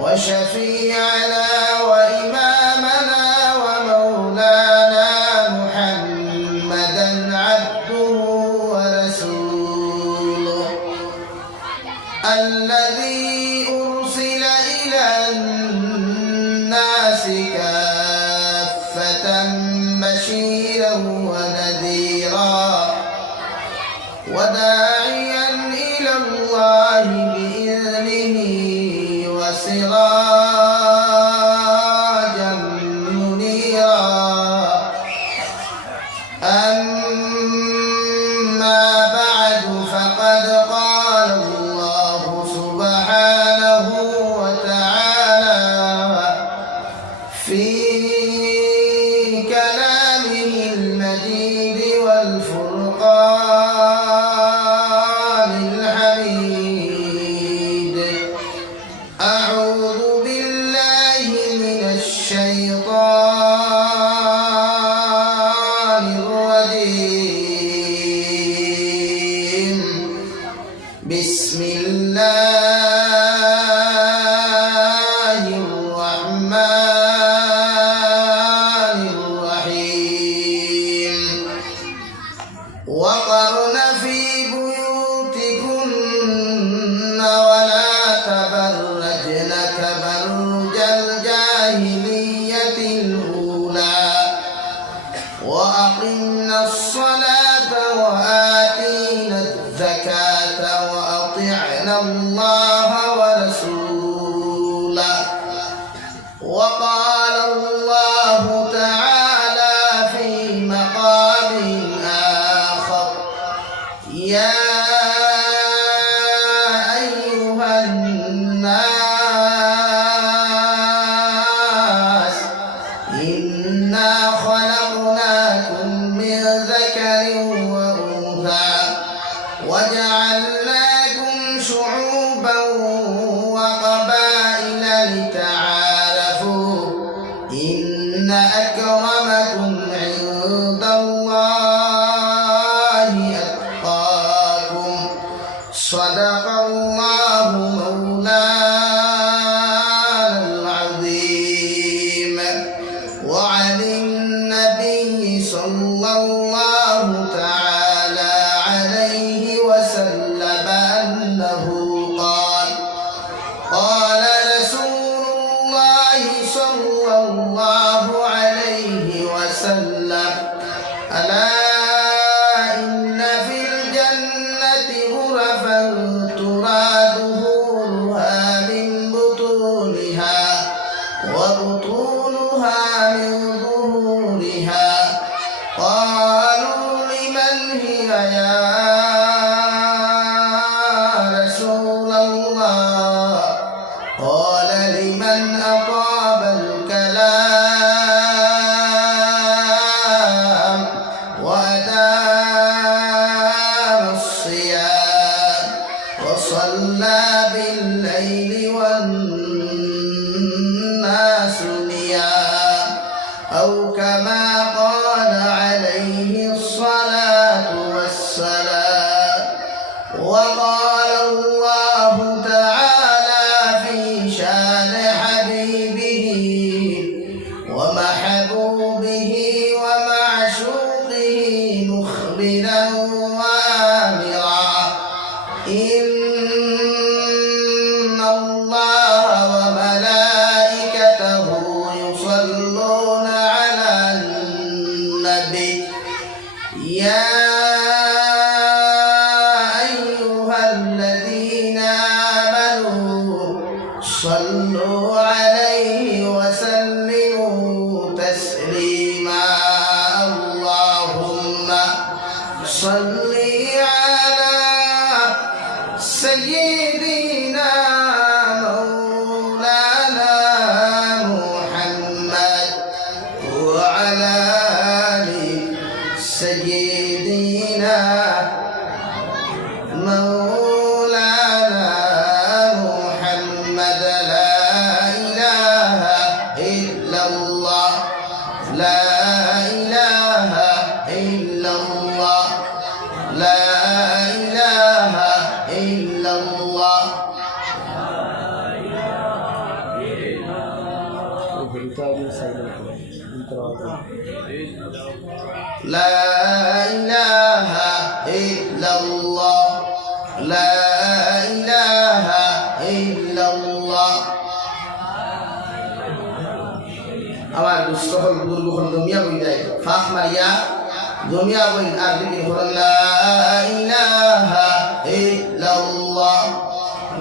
وشفيعنا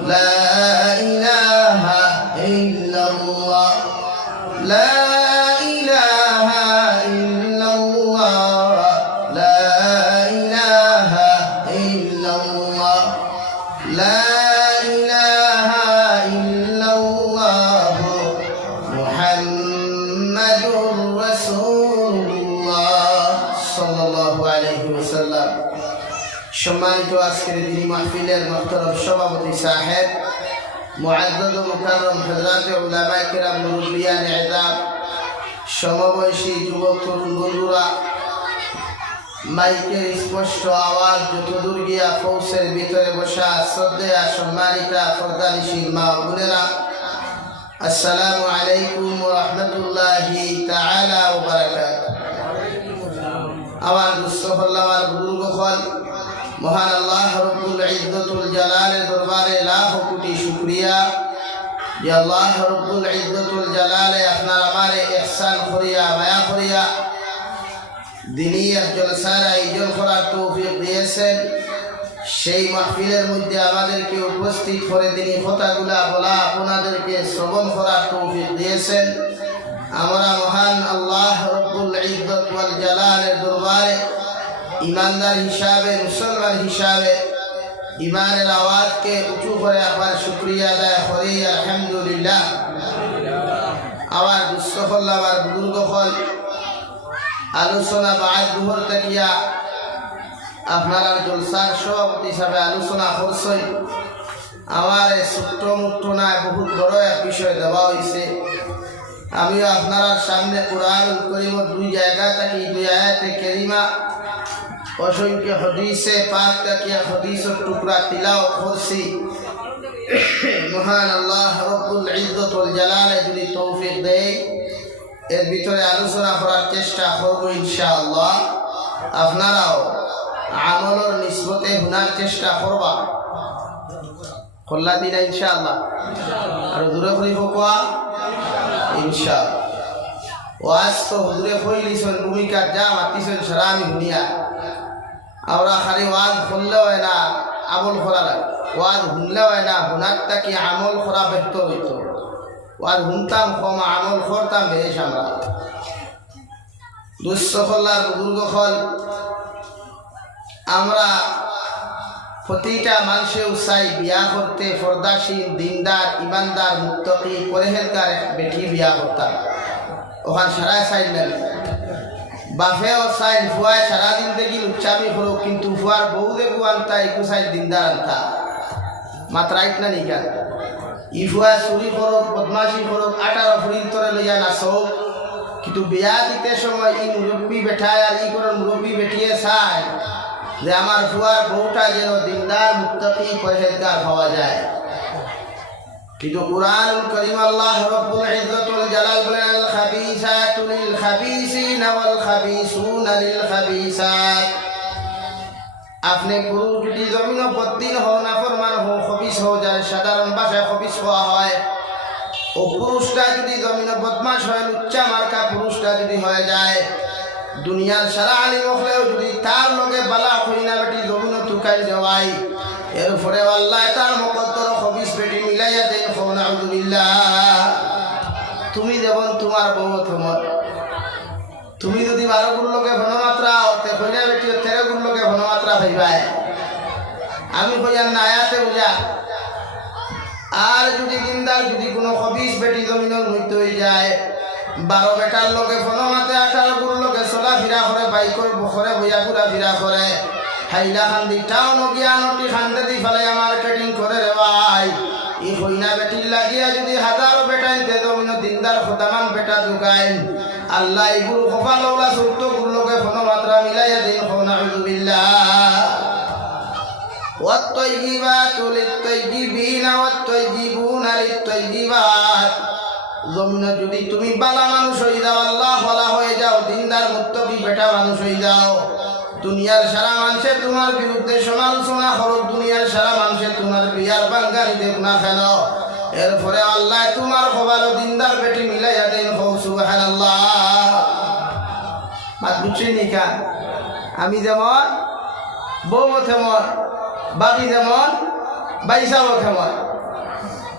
لا إله إلا الله. لا মুআদ্দাদ মুকাররম হযরত উলামায়ে কিরাম মুরব্বিয়ান ইজাম সমবয়সী যুবক তরুণ বন্ধুরা, মাইকের স্পষ্ট আওয়াজ যতদূর গিয়া ফৌসের ভিতরে বসা শ্রদ্ধেয়া সম্মানিতা ফরদানিশীল মা বোনেরা, আসসালামু আলাইকুম রহমতুল্লাহি তাআলা ও বারাকাত আমার দুস্থ হল আমার বুজুর্গ হল মহান আল্লাহ রব্বুল ইজ্জতুল জালালের দরবারে লাখ কোটি শুকরিয়া। যে আল্লাহ রব্বুল ইজ্জতুল জালালে আপনার আমারে ইহসান করিয়া, মায়া করিয়া দিনই এক জলসার আয়োজন করার তৌফিক দিয়েছেন। সেই মাহফিলের মধ্যে আমাদেরকে উপস্থিত করে তিনি কথাগুলা বলা আপনাদেরকে শ্রবণ করার তৌফিক দিয়েছেন। আমরা মহান আল্লাহ রব্বুল ইজ্জত ওয়াল জালালের দরবারে ইমানদার হিসাবে, মুসলমান হিসাবে ইমানের আওয়াজকে উঁচু করে আবার শুক্রিয়া আদায় করি, আলহামদুলিল্লাহ। আবার দুঃস্থ হল আবার বুজুর্গ হল আলোচনা বাদ দুহর তাকিয়া আপনারা জলসার সভাপতি হিসাবে আলোচনা করছেন। আমার এই ছোট্ট মুক্ত নাই বহুত বড় এক বিষয় দেওয়া হয়েছে। আমিও আপনার সামনে কোরআন করিম দুই জায়গা থাকি, দুই আয়াতে কেরিমা অসংখ্য হদিসে পাক তাকিয়া হদিসের টুকরা তিলাও করছি। মহান আল্লাহ রব্বুল ইজ্জতুল জালালে যদি তৌফিক দেয়, এর ভিতরে আলোচনা করার চেষ্টা করব ইনশাআল্লাহ। আপনারাও আমলের নিসবতে হুনার চেষ্টা করবা। খোল্লা দিনা ইনশাআল্লাহ। আর দূরে ফুরি কোয়া ইনশাআল্লাহ। ওয়াজ তো হুজুরে কইলিছেন ভূমিকা যা মাতিছেন সারা আমি আমরা খালি ওয়াজ শুনলে হয় না, আমল করা লাগে ওয়াজ শুনলে হয় না হুনার তাকে আমল করা ব্যক্ত হইত। ওয়াজ শুনতাম, কম আমল করতাম বেশ আমরা দুঃস্থলার বুজুর্গ আমরা প্রতিটা মানুষেও চাই বিয়া করতে ফরদাসীন, দিনদার, ইমানদার মুক্তকি পরেহেলকার বেটি বিয়া করতাম। ওখান সারা চাই না বাফেও চাই ফুয়ায় সারাদিন দেখি উচ্চামি করো কিন্তু ফুয়ার বউ দেখু আনতা একু চাই দিনদার আনতা মাত্রাইত না নিকা? ইফুয়া চুরি করক বদমাশি করক আটার ফুরির তরে লইয়া নাচক। কিন্তু বিয়া দিতে সময় ই মুরব্বী বেঠায় আর ই করে মুরব্বী বেঠিয়ে চায় যে আমার ফুয়ার বউটা যেন দিনদার মুক্তকি পরহেজগার হওয়া যায়। কিন্তু কুরআন করিম আল্লাহ রব্বুল ইজ্জতুল জালাল বলেন, আল খাবিসাতু লিল খাবিসিনা ওয়াল খাবিসুনা লিল খাবিসাত। আপনি পুরুষ যদি জমিন বদিন হও না ফরমান হও, খবিস হও যায় সাধারণ ভাষায় খবিস হওয়া হয়। ও পুরুষটা যদি জমিন বদমাস হয়, লুচ্চা মার্কা পুরুষটা যদি হয়ে যায়, দুনিয়ার সারা আলী মখলেও যদি তার লগে বালা হইনা বেটি জমিন তুকাই দেওয়াই। এর উপরে আল্লাহ তার তুমি যদি বারো গুণ লোকে ঘনমাত্রা হতে কইনা বেটি তেরো গুণ লোকে ঘনমাত্রা হইবাই আমি কইয়ার না আয়াতে বুঝা, আর যদি দিনদার যদি কোনো খবিস বেটি জমিনের মৃত্যু হয়ে যায়, বারো বেটার লোকে ফনমাতে আঠারো গুণ লোকে চলা ফিরা করে, বাইকর বখরে বইয়া ঘুরা ফিরা করে। হাইলা খান্দি টাউন গিয়া নটি খান্দে দি ফেলে মার্কেটিং করে রে ভাই। ই হইনা বেটির লাগিয়া যদি হাজারো বেটাইন তে জমিন দিনদার খোদামান বেটা ঢুকাইন আল্লাহ ইগুলো কপাল ওলা সত্য গুলোকে ফনমাত্রা মিলাইয়া দিন ফনাউজুবিল্লাহ والطيبات للطيبين والطيبون للطيبات জমিনে যদি তুমি বালা মানুষ হয়ে যাও আল্লাহ বলা হয়ে যাও দিনদার মুত্তকি বেটা মানুষ হয়ে যাও দুনিয়ার সারা মানুষে তোমার বিরুদ্ধে সমালোচনা করো দুনিয়ার সারা মানুষে তোমার বিয়ার বাঙ্গারি দেখ না কেন এরপরে আল্লাহ তোমার খবর দিনদার বেটি মিলাইয়া দেন হৌ সুবাহ মাত বুঝছি নিকা আমি যেমন বউ তেমন বাবি যেমন বাইসাও তেমন।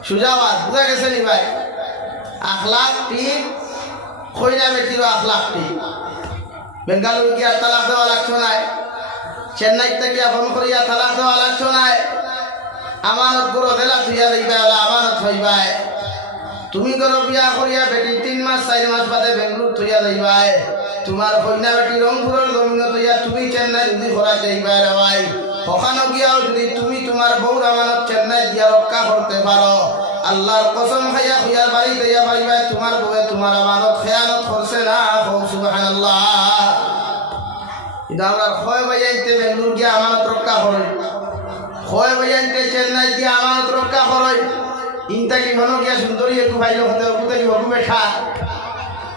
সুজাবাদ বুঝা গেছে নি ভাই? আখলাখ ঠিক খৈনা বেটির আখলাখ ঠিক। বেঙ্গালুরু আর তালাক দেওয়া লাগছো নাই? চেন্নাই থেকে ফোন করিয়া তালাক দেওয়া লাগছো নাই? আমানত গুরো দেলা থুইয়া দিবা হলা আমানত হইবাই তুমি করো বিয়া করিয়া বেটি, তিন মাস চার মাস বাদে বেঙ্গলোর থইয়া যাইবাই। তোমার কন্যা বেটি রংপুরের জমিন তৈয়া তুমি চেন্নাই যদি করা যাইবাই রে ভাই ওখানে গিয়াও যদি তুমি তোমার বউর আমানত চেন্নাই দিয়া রক্ষা করতে পারো আল্লাহর কসম খাইয়া খুইয়ার বাড়ি দিয়া পাইবাই তোমার বউয়ে তোমার আমানত খেয়ানত করছে না হৌ সুবহানাল্লাহ। কিন্তু আমরা ক্ষয় বাজাইতে বেঙ্গলোর গিয়া আমানত রক্ষা করি ক্ষয় বাজাইতে চেন্নাই গিয়া আমানত রক্ষা করি ইনতা কি হনো গিয়া সুন্দরী একু ভাইলো হতে ওকুতে কি হকু বেঠা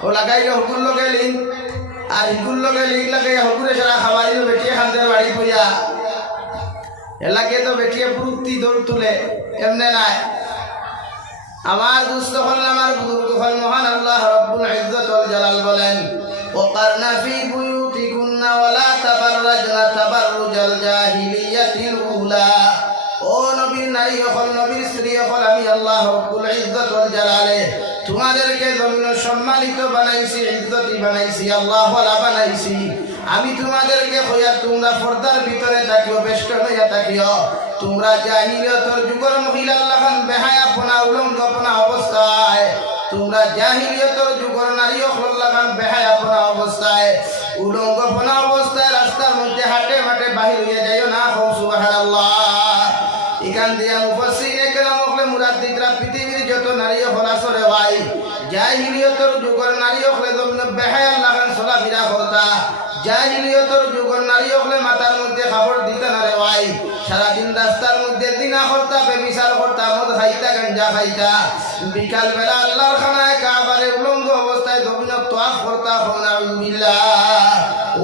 ও লাগাইলে হকুর লগে লিঙ্ক আর হিকুর লগে লিঙ্ক লাগাই হকুরে সারা খাবারিও বেটিয়ে খান্দের বাড়ি পইয়া। এলাকে তো বেটিয়ে পুরুক্তি দৌড় তুলে, এমনে নাই? আমার দুস্থ হল আমার বুজুর্গ হল, মহান আল্লাহ রব্বুল ইজ্জত ওয়াল জালাল বলেন। ওয়াকারনা ফি তোমাদেরকে জমিন সম্মানিত বানাইছি, ইজ্জতি বানাইছি, আল্লাহ বানাইছি। আমি তোমাদেরকে কইয়া তোমরা পর্দার ভিতরে থাকিও বেষ্টন হইয়া থাকিও। তোমরা জাহিলিয়তর যুগর মহিলা লাগান বেহায়াপনা উলঙ্গপনা অবস্থায়। তোমরা জাহিলিয়তর যুগর নারী অখল লাগান বেহায়াপনা অবস্থায়। উলঙ্গপনা অবস্থায় রাস্তার মধ্যে হাটে মাঠে বাহির হইয়া যাইও না, হৌ সুবহানাল্লাহ। এখান দিয়ে মুফাসসির একরাম হলে মুরাদ্দিদরা পৃথিবীর যত নারী হল আসরে ভাই জাহিলিয়তর যুগর নারী হলে জমিন বেহায়াল লাগান চলাফেরা করতা জাহিলিয়তর যুগর নারী হলে মাথার মধ্যে খাবার দিতে না রে ভাই, সারাদিন রাস্তার মধ্যে দিনা করতা বেবিচার করতা, মদ খাইতা, গাঞ্জা খাইতা। বিকাল বেলা আল্লাহর খানায় কাবারে উলঙ্গ অবস্থায় জমিন তোয়াফ করতা হনা বিল্লাহ।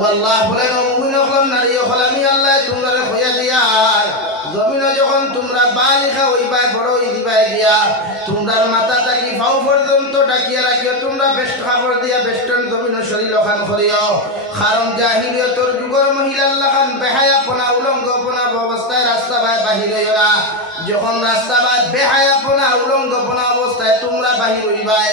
ওয়াল্লাহ বলেন মুমিন হলাম নারী হল আমি আল্লাহ তোমরা হইয়া দিয়ার জমিনে যখন তোমরা বালিখা হইবাই বড় হই দিবাই গিয়া তোমরার মাথা থাকি ফাও পর্যন্ত ডাকিয়া রাখিও, তোমরা বেষ্ট খাবার দিয়া বেষ্টন জমিন শরীর খান করিও। কারণ জাহিলিয়তর যুগর মহিলা খান বেহায়াপনা উলঙ্গপনা অবস্থায় রাস্তা বাহির হইও না। যখন রাস্তা বাই বেহায়াপনা, উলঙ্গপনা অবস্থায় তোমরা বাহির হইবাই,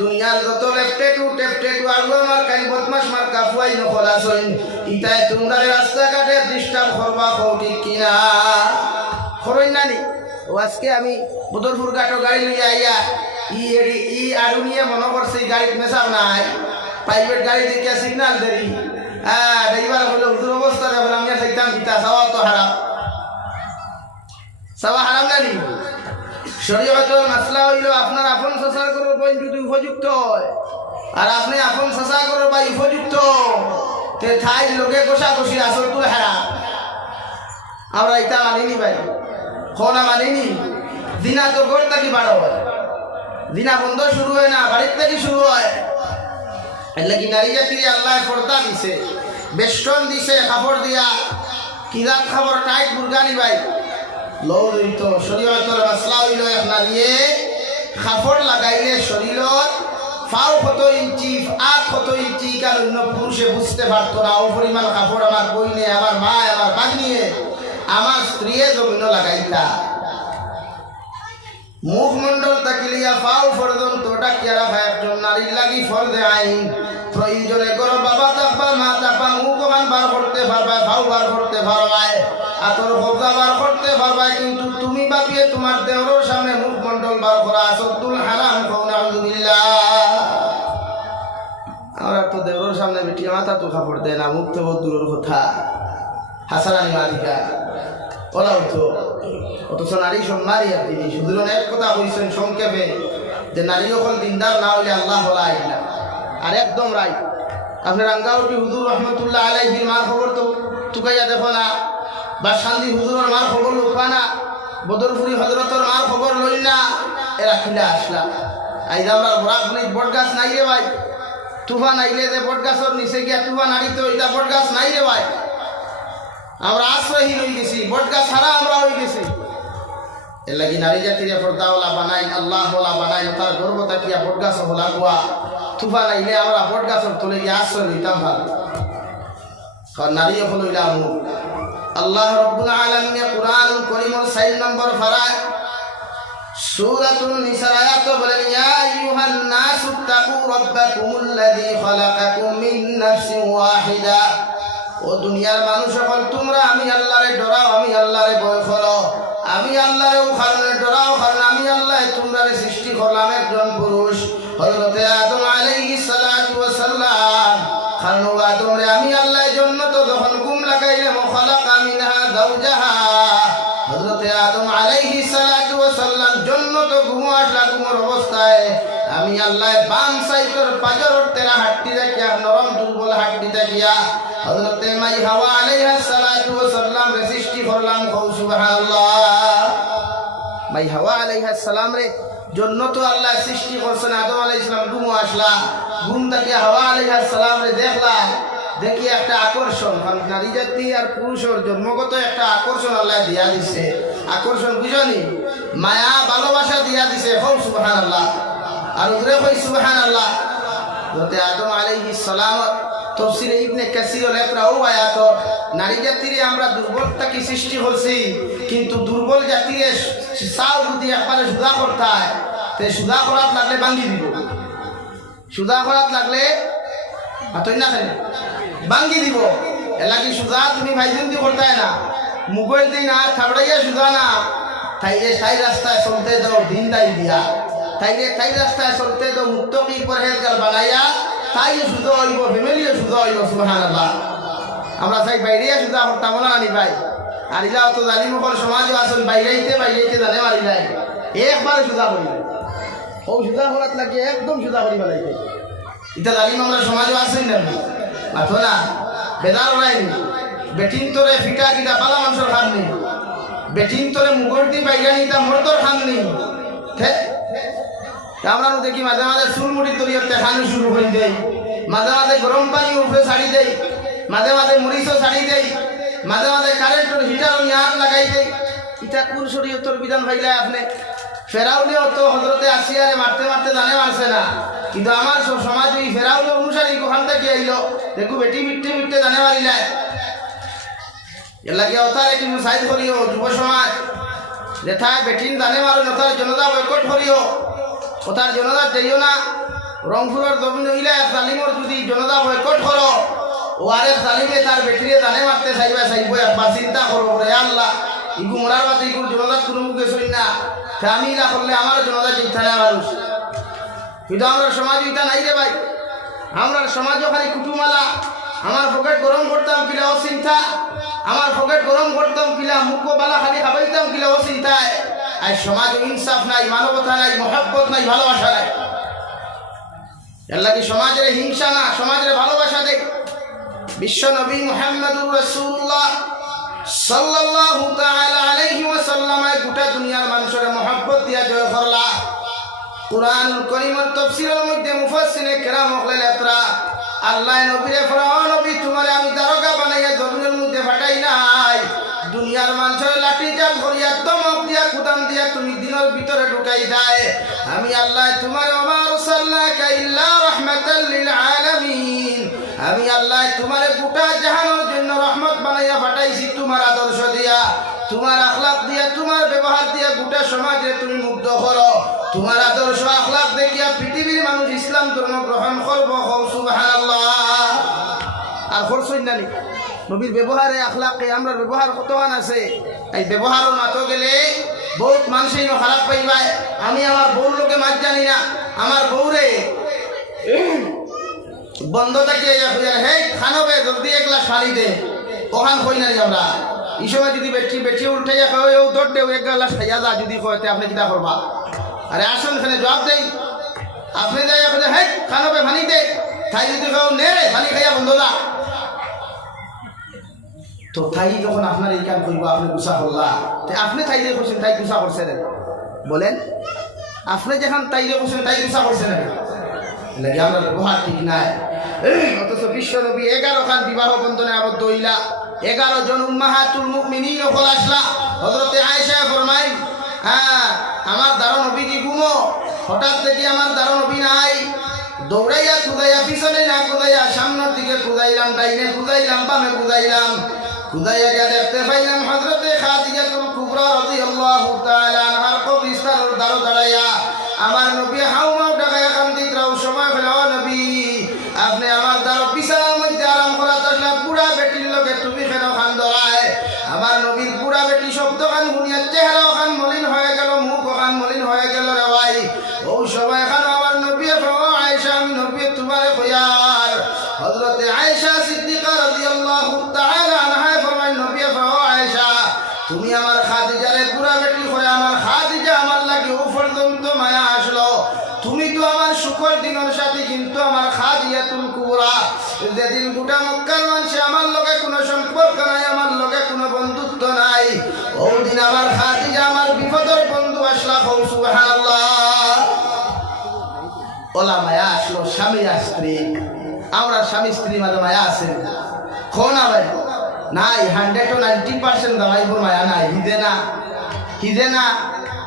দুনিয়ার যত লেফটেটু টেফটেটু আলু আমার কান বদমাস মার কাফুয়াই নকল আসইন ইতায় তোমরা রাস্তাঘাটে ডিস্টার্ব করবা কও ঠিক কিনা? খরই নানি ও আজকে আমি বদরপুর ঘাটো গাড়ি লইয়া আইয়া, ই এডি, ই আরু নিয়ে মনে করছে গাড়িত মেশাও নাই। প্রাইভেট গাড়ি দেখিয়া সিগনাল দেরি। হ্যাঁ ড্রাইভার বলে হুজুর অবস্থা দেখো আমি আর চাইতাম পিতা সাওয়া তো হারাম। সাওয়া হারাম নানি শরীয়তের মাসলা হইল আপনার আপন শশা করো বই যদি উপযুক্ত হয়। আর আপনি আপন শশা করো বা উপযুক্ত, তে ঠাই লোকে কষা কষি আসল তুল হারাম। আমরা এটা মানিনি ভাই। খনা মানিনি। দিনা তো ঘর থাকি বারো হয়। দিনা বন্ধ শুরু হয় না, বাড়ির থেকে শুরু হয়। এর লাগি নারী জাতির আল্লাহ পর্দা দিছে, বেষ্টন দিছে, কাপড় দিয়া। কিরাত খাবার টাইট, মুরগানি ভাই। লৌ শরীয়তর মাসলা হইল ইঞ্চি, আট কত ইঞ্চি কার বুঝতে পারতো আমার বইনে আমার লাগাইতা। মুখমণ্ডল তাকিলিয়া ফাও পর্যন্ত ডাকিয়া রাখা একজন নারীর লাগি ফর্দে আইন। প্রয়োজনে করো বাবা তাকবা মা তাকবা মুখ বার করতে পারবা ফাও বার করতে পারবাই আতর কবজা বার করতে পারবাই, কিন্তু তুমি বাপিয়ে তোমার দেহর সামনে মুখ মুখমণ্ডল বার করা সদ্দুল হারাম আমরা তো দেহর সামনে বেটিয়ে মাথা তো খাপড় দেয় না, মুখ তো দূরের কথা। হাসানানি মালিকা, বলা হতো, অথচ নারী সম্মানই আর তিনি। শুধু এক কথা কইছেন সংক্ষেপে, যে নারী অকল দিনদার না হইলে আল্লাহ হলা আইলা আর একদম রাই আপনার আঙ্গাউটি হুজুর রহমতুল্লাহ আলাইহির মার খবর তো টুকাইয়া দেখো না। বা শান্তি হুজুরের মার খবর লোকা না, বদরপুরি হজরতর মার খবর লই না, এরা খুলে আসলা। আইজ আমরা বরাক বট গাছ নাই রে ভাই। তুফান আইলে যে বট গাছের নিচে গিয়া তুফান আড়িতে ওইটা বট গাছ নাই রে ভাই। আমরা আশ্রয়হীন হয়ে গেছি বট গাছ ছাড়া আমরা হয়ে গেছি। এর লাগি নারী জাতিরে পর্দাওয়ালা বানাই, আল্লাহ ওলা বানাই, তার গর্ব তাকিয়া বট গাছ হলা গোয়া। তুফান আইলে আমরা বট গাছের তুলে গিয়ে আশ্রয় নিতাম ভালো। কারণ নারী হল ইলাম আল্লাহ রব্বুল আলমিনে কোরআন করিমর সাইন নম্বর ফারায় সূরাতুন নিসার আয়াত বলেন, ইয়া আইয়ুহান নাস তাকু রাব্বাকুমুল্লাযী খালাকাকুম মিন নাফসিন ওয়াহিদা। ও দুনিয়ার মানুষ সকল তোমরা আমি আল্লাহরে ডরাও, আমি আল্লাহরে ভয় করো, আমি আল্লাহরে আল্লাহ, বাম সাইতর পাজর, তেরা হাড্ডি রাখিয়া নরম দুর্বল হাড্ডি রাখিয়া হযরতে মাই হাওয়া আলাইহিস সালাতু ওয়াস সালাম রে সৃষ্টি করলাম, কও সুবহানাল্লাহ। মাই হাওয়া আলাইহিস সালাম রে, জন্য তো আল্লাহ সৃষ্টি করছেন, আদম আলাইহিস সালাম ঘুমো আসলা। ঘুম থেকে হাওয়া আলাইহিস সালাম রে দেখলা দেখি একটা আকর্ষণ নারী জাতি আর পুরুষের জন্মগত একটা আকর্ষণ আল্লাহ দিয়া দিছে। আকর্ষণ বুঝনি মায়া, ভালোবাসা দিয়া দিছে হৌ সুবহান আল্লাহ আর আল্লাহ নারী জাতিরে আমরা দুর্বলতাকে সৃষ্টি কিন্তু দুর্বল চাও যদি সুদা করতে হয়, তে সুদা করাত লাগলে ভাঙ্গি দিব। সুদা করাত লাগলে না দিব। এলাকি সুদা তুমি ভাইজন্তি করতে হয় না। মুগল দিন আর থাবড়াইয়া সুদা না। তাই রাস্তায় চলতে দাও দিন দাই দিয়া। তাইরে, তাই রাস্তায় চলতে দাও মুক্তকি পরহেজগার বানাইয়া তাই সুদা হইব ফ্যামিলিও সুদা হইব সুহান আল্লাহ আমরা চাই বাইরে সুদা করতাম না আনি ভাই আর ইলা তো জালিম সকল সমাজও আসল বাইরেইতে বাইরেইতে জানে মারি যায় একবার সুদা করি ও সুদা করাত লাগে একদম সুদা করি পেলাইতে ইটা জালিম আমরা সমাজও আসেন না মাথো না। বেদার ওলাইনি বেটিন তোরে ফিটা কিটা পালা মাংসর খান নি। বেটিন তোরে মুগরটি বাইগানি তা মরতর খান নি। আমরা দেখি মাঝে মাঝে চুলমুড়ি তরিয়তে খানি শুরু করে দেই। মাঝে মাঝে গরম পানি উপরে ছাড়ি দেই। মাঝে মাঝে মরিচও ছাড়ি দেই। মাঝে মাঝে কারেন্টের হিটারও নিয়াত লাগাই দেই। ইটা কোন শরীয়তর বিধান ভাইলে আপনি? ফেরাউলেও তো হজরতে আসিয়ারে মারতে মারতে জানে মারছে না। কিন্তু আমার সমাজ ওই ফেরাউলে অনুসারী ওখান থেকে আইলো? দেখো বেটি মিট্টে মিট্টে জানে মারিলে। এলাকে অতারে কিন্তু সাইজ করিও যুব সমাজ। যেথায় বেটিন জানে মারো নতার জনতা বয়কট করিও ওতার জনতা যাইও না। রংপুরের জমিন হইলে তালিমর যদি জনতা বয়কট করো ও আরে তালিমে তার বেটিরে জানে মারতে চাইবে চাইব, একবার চিন্তা করো রে আল্লাহ, ইগু মরার বাদে ইগুর জনতা কোনো মুখে চলি না। আমি না করলে আমার জনতা চিন্তা নেই মানুষ। কিন্তু আমরা সমাজ ইটা নাই রে ভাই। আমরা সমাজও খালি কুটুমালা। আমার পকেট গরম করতাম কিলা অচিন্তা। আমার পকেট গরম করতাম কিলা মুখ বালা খালি খাবাইতাম কিলা অচিন্তায়। আর সমাজ ইনসাফ নাই, মানবতা নাই, মহব্বত নাই, ভালোবাসা নাই। এর লাগি সমাজের হিংসা না, সমাজের ভালোবাসা দেখ বিশ্ব নবী মোহাম্মদুর রসুল্লাহ সাল্লাল্লাহু তাআলা আলাইহি ওয়াসাল্লাম গোটা দুনিয়ার মানুষের মহব্বত দিয়া জয় করলা। কুরআন করিমের তাফসীরের মধ্যে মুফাসসিরে কেরাম হলেন এতরা, আল্লাহ নবীরে ফরাও নবী, তোমারে আমি দারোগা তুমি দিনের ভিতরে ঢুকাই দেয় আমি আল্লাহ তোমার আলামিন। আমি আল্লাহ তোমারে গোটা জাহানের জন্য রহমত বানাইয়া ফাটাইছি তোমার আদর্শ দিয়া। তোমার আখলাক দিয়া, তোমার ব্যবহার দিয়া গোটা সমাজে তুমি মুগ্ধ করো। তোমার আদর্শ আখলাক দেখিয়া পৃথিবীর মানুষ ইসলাম ধর্ম গ্রহণ করব সুবহানাল্লাহ। আর করছই নি? নবীর ব্যবহারে আখলাকে আমরা ব্যবহার কতখান আছে। এই ব্যবহারও মাতো গেলে বহুত মানুষই খারাপ পাইবাই। আমি আমার বউর লোকে মাছ জানি না। আমার বউরে বন্ধ থাকে হে খানবে জলদি এক গ্লাস পানি দে। ওখান কই না আমরা? এই সময় যদি বেটি বেটি খাওয়া ও, দৌড় দেও এক গ্লাস খাইয়া যা, যদি কয়তে আপনি কিটা করবা? আরে আসুন, এখানে জবাব দেই। আপনি যাই হে খানবে পানি দে। খাই যদি খাও নে রে, পানি খাইয়া বন্ধ যা। তো তাই যখন আপনার এই কাম করব আপনি গুছা করলা। আপনি তাই দিয়ে করছেন, তাই গুছা করছে রে। বলেন? আপনি যেখান তাইলে বসেন তাই গুছা করছেন লাগে আমরা ব্যবহার ঠিক নাই। অথচ বিশ্ব নবী এগারো খান বিবাহ বন্ধনে আবদ্ধ হইলা। এগারো জন উম্মাহাতুল মুমিনিন হল আসলা। হজরতে আয়েশা ফরমাই হ্যাঁ আমার দারো নবী কি গুমো হঠাৎ দেখি আমার দারো নবী নাই। দৌড়াইয়া কুদাইয়া, পিছনে না কুদাইয়া, সামনের দিকে কুদাইলাম, ডাইনে কুদাইলাম, বামে কুদাইলাম। কুদাইয়া গিয়া দেখতে পাইলাম হজরতে খাদিজাতুল কুবরা রাদিয়াল্লাহু তাআলা আনহার কবরস্থানের দারো দাঁড়ায়া আমার নবী হাউমাও আমার সুখর দিনের সাথে কিন্তু আমার খাদিয়াতুল কুবরা। যেদিন গোটা মক্কার মানুষে আমার লগে কোনো সম্পর্ক নাই, আমার লগে কোনো বন্ধুত্ব নাই, ওদিন আমার খাদিজা আমার বিপদের বন্ধু আসলা কৌ সুবহানাল্লাহ। ওলা মায়া আসলো, স্বামী স্ত্রী। আমরা স্বামী স্ত্রী মাঝে মায়া আছে। কোন আবার নাই hundred two ninety percent Damaipur মায়া নাই হিদে না হিদে না।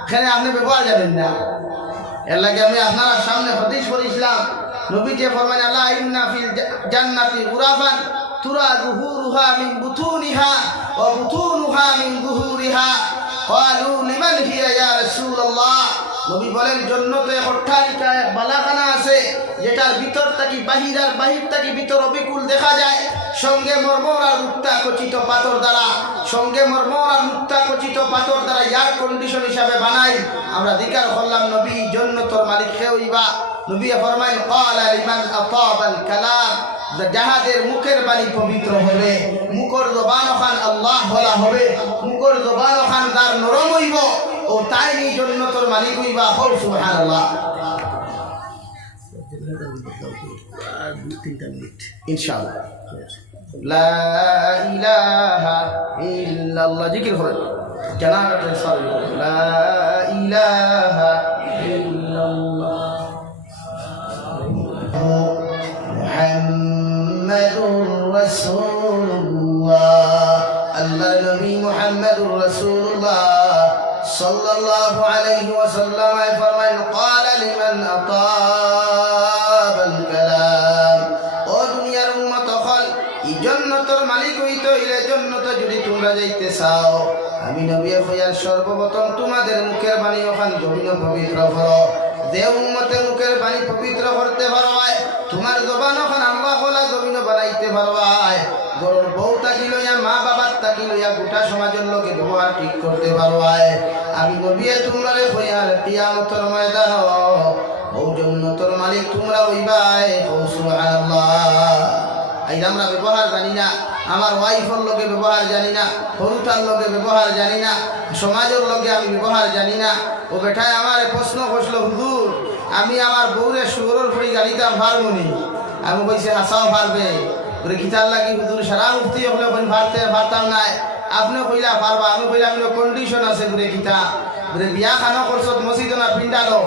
এখানে আপনি ব্যবহার জানেন না। এর আমি আপনার সামনে হদিস করেছিলাম। নবীকে ফরমান আল্লাহ, ইন্না ফিল জান্নাতি গুরাফান তুরা দুহুরুহা মিন বুতুনিহা ওয়া বুতুনুহা মিন দুহুরিহা। ক্বালু লিমান হিয়া ইয়া রাসূলুল্লাহ? নবী বলেন, জন্নতে অট্টালিকা এক বালাখানা আছে, যেটার ভিতর থাকি বাহির আর বাহির থাকি ভিতর অবিকুল দেখা যায়। সঙ্গে মর্মর আর মুক্তা কচিত পাথর দ্বারা, সঙ্গে মর্মর আর মুক্তা কচিত পাথর দ্বারা এয়ার কন্ডিশন হিসাবে বানাই। আমরা দিকার করলাম নবী জন্য তোর মালিক খেয়ে হইবা নবী ফরমাইন ক্বালা লিমান আতাবাল কালাম। যাহাদের মুখের বাণী পবিত্র হবে মুখর জবান খান আল্লাহ বলা হবে মুখর জবান খান তার নরম হইব ও তাই নি তোর মালিক হইবা। হল সুবহানাল্লাহ। ইনশাআল্লাহ। লা ইলাহা ইল্লাল্লাহ জিকির করেন জানাবেন সরি লা ইলাহা ইল্লাল্লাহ মুহাম্মাদুর রাসূলুল্লাহ আল্লাহ নবী মুহাম্মাদুর রাসূলুল্লাহ সাল্লাল্লাহু আলাইহি ওয়াসাল্লাম ফরমান قال لمن أطاب জন্নতর মালিক হইতে হইলে জন্নত যদি তোমরা যাইতে চাও। আমি নবী হইয়ার সর্বপ্রথম তোমাদের মুখের বাণী ওখান জমিন পবিত্র করো। যে উম্মতে মুখের বাণী পবিত্র করতে পারবায়, তোমার জবান ওখান আল্লাহ হলা জমিন বানাইতে পারবায়। গরুর বউ তাকি লইয়া, মা বাবার তাকি লইয়া গোটা সমাজের লোকে ব্যবহার ঠিক করতে পারবায়? আমি নবিয়ে তোমরা হইয়ার কিয়ামতর ময়দান। ও জন্নতর মালিক তোমরা হইবাই ও সুবহানাল্লাহ। আইন আমরা ব্যবহার জানি না। আমার ওয়াইফের লোকে ব্যবহার জানি না হরুতার লোকে ব্যবহার জানি না, সমাজের লগে আমি ব্যবহার জানি না। ও বেটায় আমার প্রশ্ন করছিল, হুজুর, আমি আমার বউরে সুগরের ফুড়ি গাড়িতাম ভারমুনি আমি কইছে হাসাও ভারবে। ওরে খিতার লাগি, হুজুর? সারা মুক্তি হলে ভারতে ভারতাম নাই আপনি কইলা পারবা আমি কইলাম কন্ডিশন আছে ঘুরে খিতা ঘুরে বিয়া খানো করছত মসজিদ না পিন্ডালো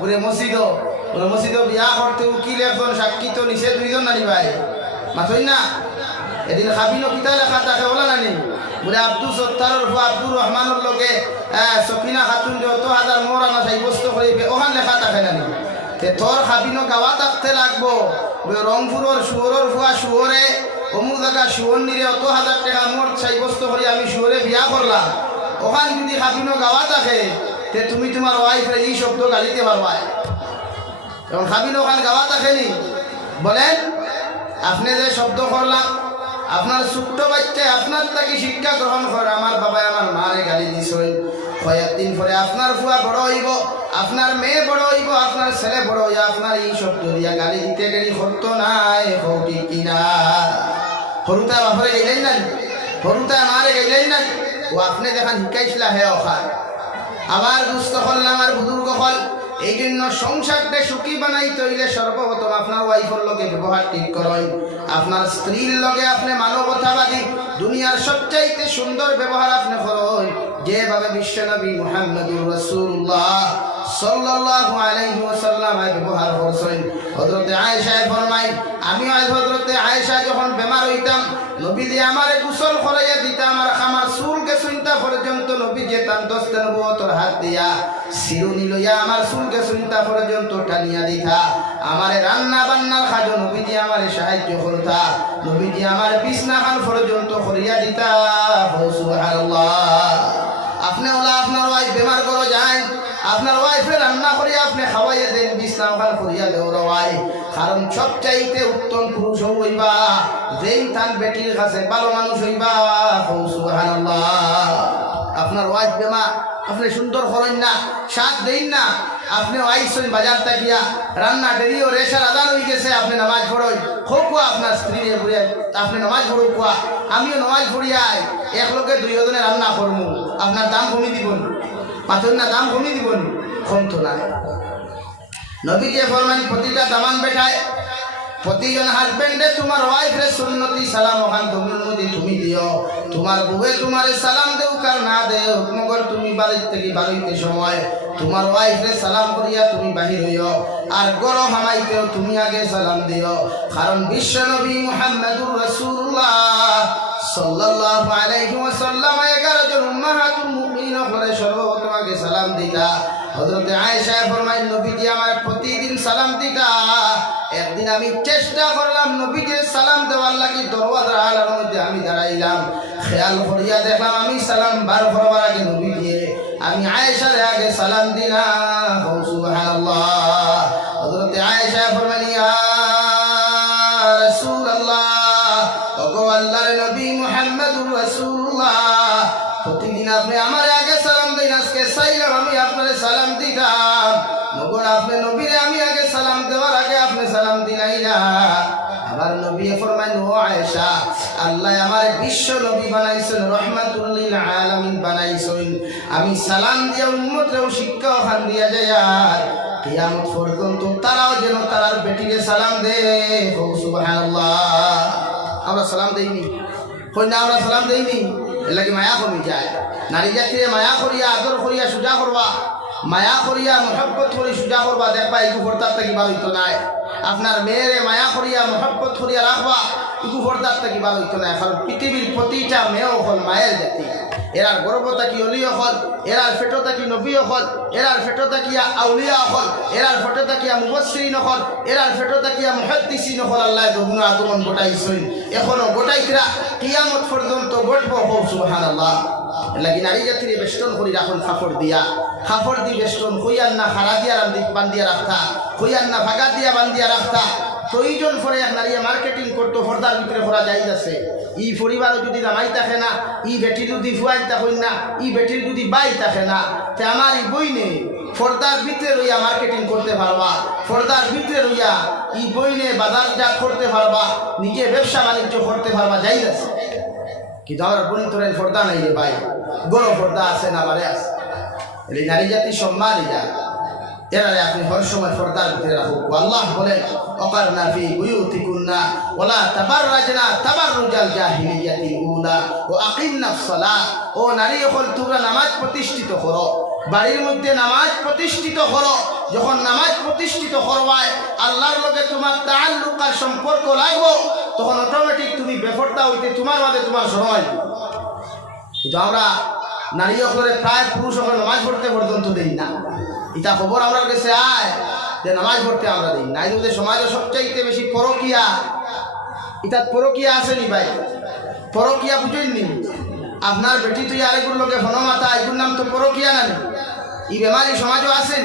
ঘুরে মসজিদ ওরে মসজিদ বিয়া করতে উকিল একজন, সাক্ষী তো নিচে দুইজন নানি ভাই। মাথই না এদিন খাবিনো কিতা লেখা তাকে বলা নানি? বলে আব্দুল সত্তারর ফুয়া আব্দুর রহমানের আহ, সকিনা খাতুন যত হাজার মোরানা সাব্যস্ত করিবে ওখান লেখা থাকে নানি। তে তোর খাবিনো গাওয়া থাকতে লাগবো। রংপুরের শুয়রের ফুয়া শুয়রে অমুক জায়গা শুয়র নিরে অত হাজার টাকা মোর সাব্যস্ত করি আমি শুয়রে বিয়া করলাম ওখান যদি খাবিনো গাওয়া থাকে তে তুমি তোমার ওয়াইফে এই শব্দ গালিতে পারবায় এবং খাবিনো ওখান গাওয়া থাকেনি বলেন আপনি যে শব্দ করলাম, আপনার ছোট্ট বাচ্চায় আপনার তাকে শিক্ষা গ্রহণ করে, আমার বাবাই আমার মারে গালি দিছই কয়েকদিন পরে আপনার ফুয়া বড় হইব, আপনার মেয়ে বড় হইব, আপনার ছেলে বড় হইয়া আপনার এই শব্দ দিয়া গালি দিতে দেরি করতো নাই, হৌটি কিনা। সৰুতে বাপৰে গেলেই নাই? সৰুতে আমাৰে গেলেই নাই? ও আপনি দেখান শিকাইছিলা হে অখার। আবার দুস্থ হল আমার বুজুর্গ হল এই জন্য সংসারটা সুখী বানাই তৈলে সর্বপ্রথম আপনার ওয়াইফের লগে ব্যবহার ঠিক করেন আপনার স্ত্রীর লগে আপনি মানবতাবাদী, দুনিয়ার সবচাইতে সুন্দর ব্যবহার আপনি করেন যেভাবে বিশ্বনবী মুহাম্মদুর রাসূলুল্লাহ সাল্লাল্লাহু আলাইহি ওয়াসাল্লাম ব্যবহার করছেন। হযরতে আয়েশা ফরমাই আমি হযরতে আয়েশা যখন বেমার হইতাম নবী দিয়ে আমারে গোসল করাইয়া দিতা, আমার খামার চুলকে চিন্তা পর্যন্ত নবী যে দশটা দস্তে নবুয়তর হাত দিয়া শিরুনি লইয়া আমার চুলকে চিন্তা পর্যন্ত টানিয়া দিতা। আমারে রান্না বান্নার খাজ নবী দিয়ে আমারে সাহায্য করতা। নবী দিয়ে আমার বিছনা খান পর্যন্ত করিয়া দিতা। আপনি ওলা আপনার ওয়াই বেমার করো যায় আপনার ওয়াইফে রান্না করিয়া আপনি খাওয়াইয়া দেন, বিশ্রাম খান, করিয়া দেওয়াই কারণ সবচাইতে উত্তম পুরুষ হইবা, যেই তান বেটির কাছে, ভালো মানুষ হইবা। আপনার ওয়াইফ বেমা আপনি সুন্দর করেন না সাত দেন না। আপনি আইসন বাজার তাকিয়া, রান্না দেরিও রেশার আদান হয়ে গেছে, আপনি নামাজ পড়ই হোক কুয়া আপনার স্ত্রী ঘুরিয়া আপনি নামাজ পড়ো কুয়া আমিও নামাজ পড়িয়াই এক লোকে দুই জনে রান্না করব আপনার দাম কমিয়ে দিবন। পাথর না দাম কমিয়ে দিবন কমতো না নবীকে ফরমান, প্রতিটা দামান বেঠায়, প্রতিজন হাজবেন্ডে তোমার ওয়াইফরে সুন্নতি, সালাম ওখান তুমি তুমি দিও। তোমার বউয়ে তোমারে সালাম দেও কার না দেও মগর তুমি বাড়ির থেকে বাড়িতে সময়, তোমার ওয়াইফরে সালাম করিয়া তুমি বাহির হইও। আর গরম হামাইতেও তুমি আগে সালাম দিও। কারণ বিশ্ব নবী মুহাম্মদুর রাসূলুল্লাহ সাল্লাল্লাহু আলাইহি ওয়াসাল্লাম 11 জন উম্মাহাতুল মুমিনিন করে আগে সালাম দিতা। হজরতে আয়েশা ফরমাই নবীজি আমার প্রতিদিন সালাম দিতা। একদিন আমি চেষ্টা করলাম নবীজির সালাম দেওয়ার লাগি, দরওয়াজার আলার মধ্যে আমি দাঁড়াইলাম। খেয়াল করিয়া দেখলাম আমি সালাম বার করবার আগে নবী দিয়ে আমি আয়েশার আগে সালাম দিলাম। সুবহানাল্লাহ। আপনি নবীরে আমি আগে সালাম দেওয়ার আগে আপনি সালাম দিলাই না। আবার নবী ফরমাইন ও আয়েশা, আল্লাহ আমার বিশ্ব নবী বানাইছেন, রহমাতুল লিল আলামিন বানাইছেন। আমি সালাম দিয়া উম্মতরেও শিক্ষা ওখান দিয়া যায় কিয়ামত পর্যন্ত তারাও যেন তারার বেটিকে সালাম দে। সুবহানাল্লাহ। আমরা সালাম দেইনি। না, আমরা সালাম দেইনি? এর মায়া কমি যায়। নারী জাতিরে মায়া করিয়া, আদর করিয়া, সুজা করবা। মায়া করিয়া মহব্বত করি সুজা করবা, দেখবা ইকু ফর্তার থাকি ভালো হইতো নাই। আপনার মেয়েরে মায়া করিয়া মহব্বত করিয়া রাখবা ইকু ফর্তার থাকি ভালো হইতো নাই। কারণ পৃথিবীর প্রতিটা মেয়েও হল মায়ের জাতি। এরার গর্বতা কি অলিও হল? এরার ফেটতা কি নবীও হল? এরার ফেটতা কিয়া আউলিয়া হল? এরার ফেটতা কিয়া মুবসরিন হল? এরার ফেটতা কিয়া মুহাদ্দিসিন হল? আল্লাহ দগুনা আগমন গোটাইছই এখনও গোটাইকরা কিয়ামত পর্যন্ত গঠব হোক, সুবহানাল্লাহ। লাগি নারী জাতির বেষ্টন করি রাখুন কাপড় দিয়া। কাপড় দি বেষ্টন কইয়ান না খাড়া দিয়া রান্ধি বান্ধিয়া রাখতা। কইয়ান না ভাগা দিয়া বান্ধিয়া রাখতা। প্রয়োজন পরে এক নারী মার্কেটিং করতো, পর্দার ভিতরে করা যাই আছে ই পরিবারও যদি রামাই থাকে না, ই বেটি যদি ফুয়াই থাকুন না, ই বেটির যদি বাই থাকে না, তে আমার ই বই নেই ফর্দার ভিতরে রইয়া মার্কেটিং করতে পারবা। ফর্দার ভিতরে রইয়া ই বইনে বাজারজাত করতে পারবা, নিজে ব্যবসা বাণিজ্য করতে পারবা, যাই আছে কিন্তু আমার বোন ফর্দা নাই রে ভাই? বড় ফর্দা আছে না আমারে আছে? এই নারী জাতি সম্মানই যায় এরারে আপনি হর সময় ফর্দার ভিতরে রাখুক আল্লাহ বলেন অকার নাফি বুয়ুতিকুন্না ওলা তাবাররাজনা তাবাররুজাল জাহিলিয়াতিল উলা ও আকিম সালাহ। ও নারী হল তোমরা নামাজ প্রতিষ্ঠিত করো বাড়ির মধ্যে নামাজ প্রতিষ্ঠিত করো। যখন নামাজ প্রতিষ্ঠিত করবায়, আল্লাহর লোকে তোমার তাল্লুক আর সম্পর্ক লাগবো, তখন অটোমেটিক তুমি বেফরটা হইতে তোমার মাঝে তোমার সময় কিন্তু আমরা নারী অকলে প্রায় পুরুষ অকলে নামাজ পড়তে পর্যন্ত দিই না। এটা খবর আমার কাছে আয় যে নামাজ পড়তে আমরা দিই নাই যদি সমাজে সবচাইতে বেশি পরকিয়া এটা পরকিয়া আসেনি ভাই। পরকিয়া বুঝেননি? আপনার বেটি তুই আরেকগুর লোকে হনমাতা এগুর নাম তো পরকিয়া নেন এই বেমারি সমাজও আসেন